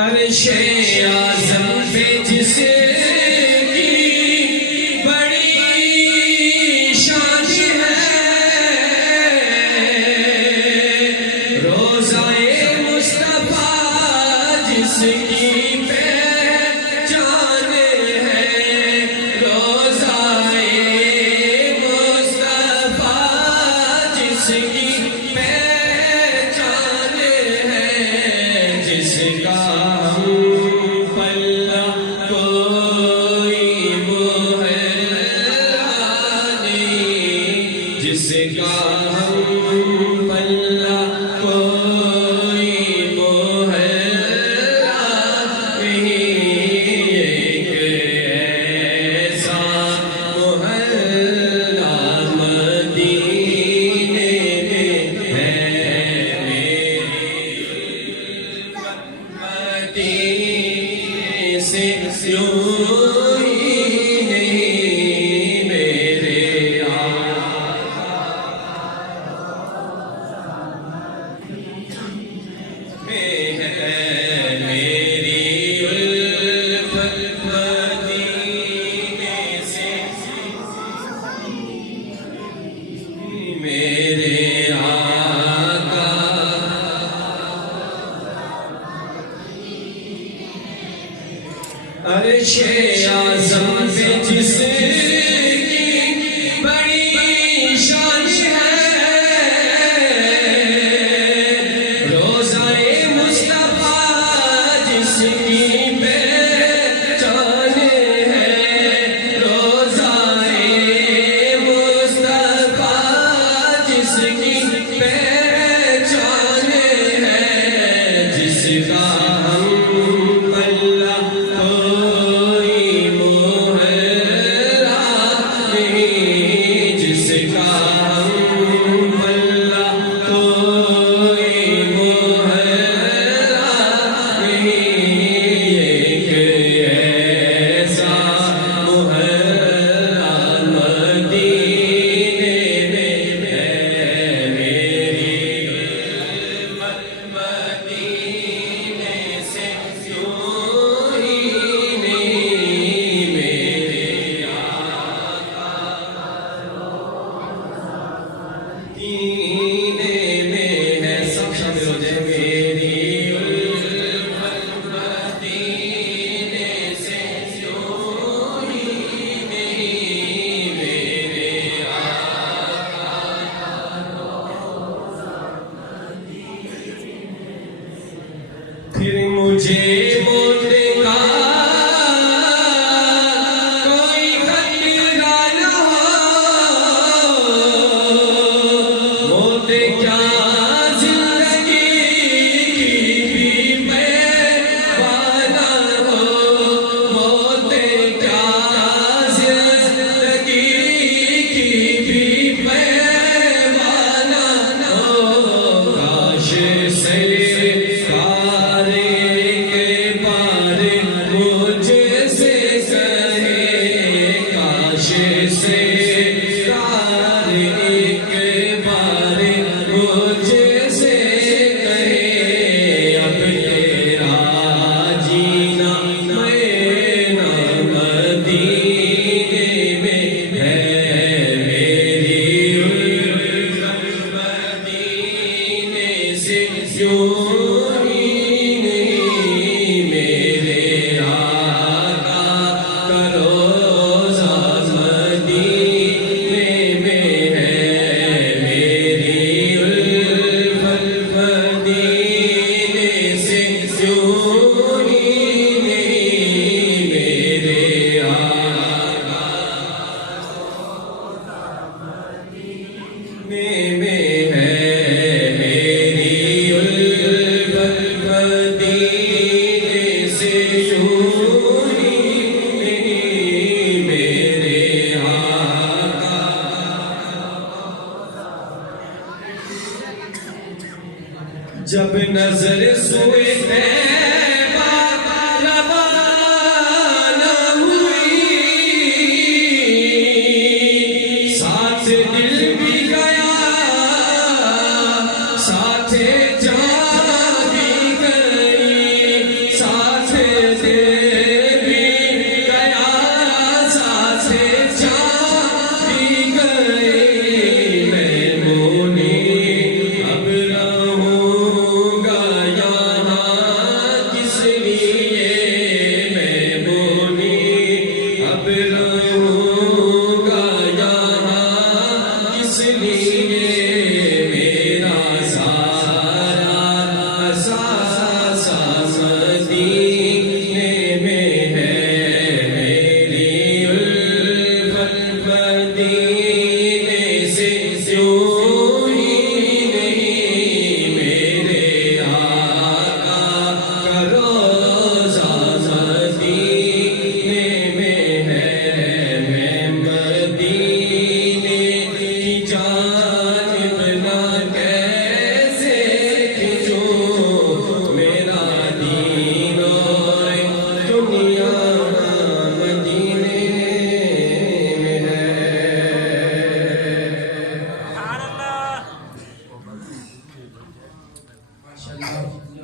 عرش اعظم پہ جس کی بڑی شان ہے، روضہ مصطفیٰ جس کی پہچان ہے، روضہ مصطفیٰ جس کی پہچان ہے، جس کا جس کا ہم پلہ کوئی محلہ نہیں، ایک ایسا محلہ مدینے میں ہے، مدینے سے یوں عرش اعظم پہ جس کی بڑی شان ہے، روضہ مصطفیٰ جس کی پہچان ہے، روضہ مصطفیٰ جس کی پہچان ہے، جس کا ہم پلہ پھر مجھے موت کا کوئی خطرہ نہ ہو، موت کیا زندگی کی بھی پیمانہ ہو، موت کیا زندگی کی بھی پیمانہ ہو، کاش میں ہے میری الفت مدینے سے یوں ہی میرے آقا جب نظر سوئے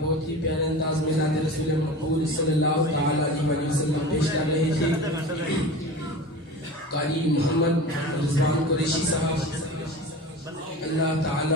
بہت ہی پیارے انداز میں ذات رسول مقبول صلی اللہ تعالی علیہ وسلم پیش کر رہے تھے قاری محمد رضوان قریشی صاحب. اللہ تعالی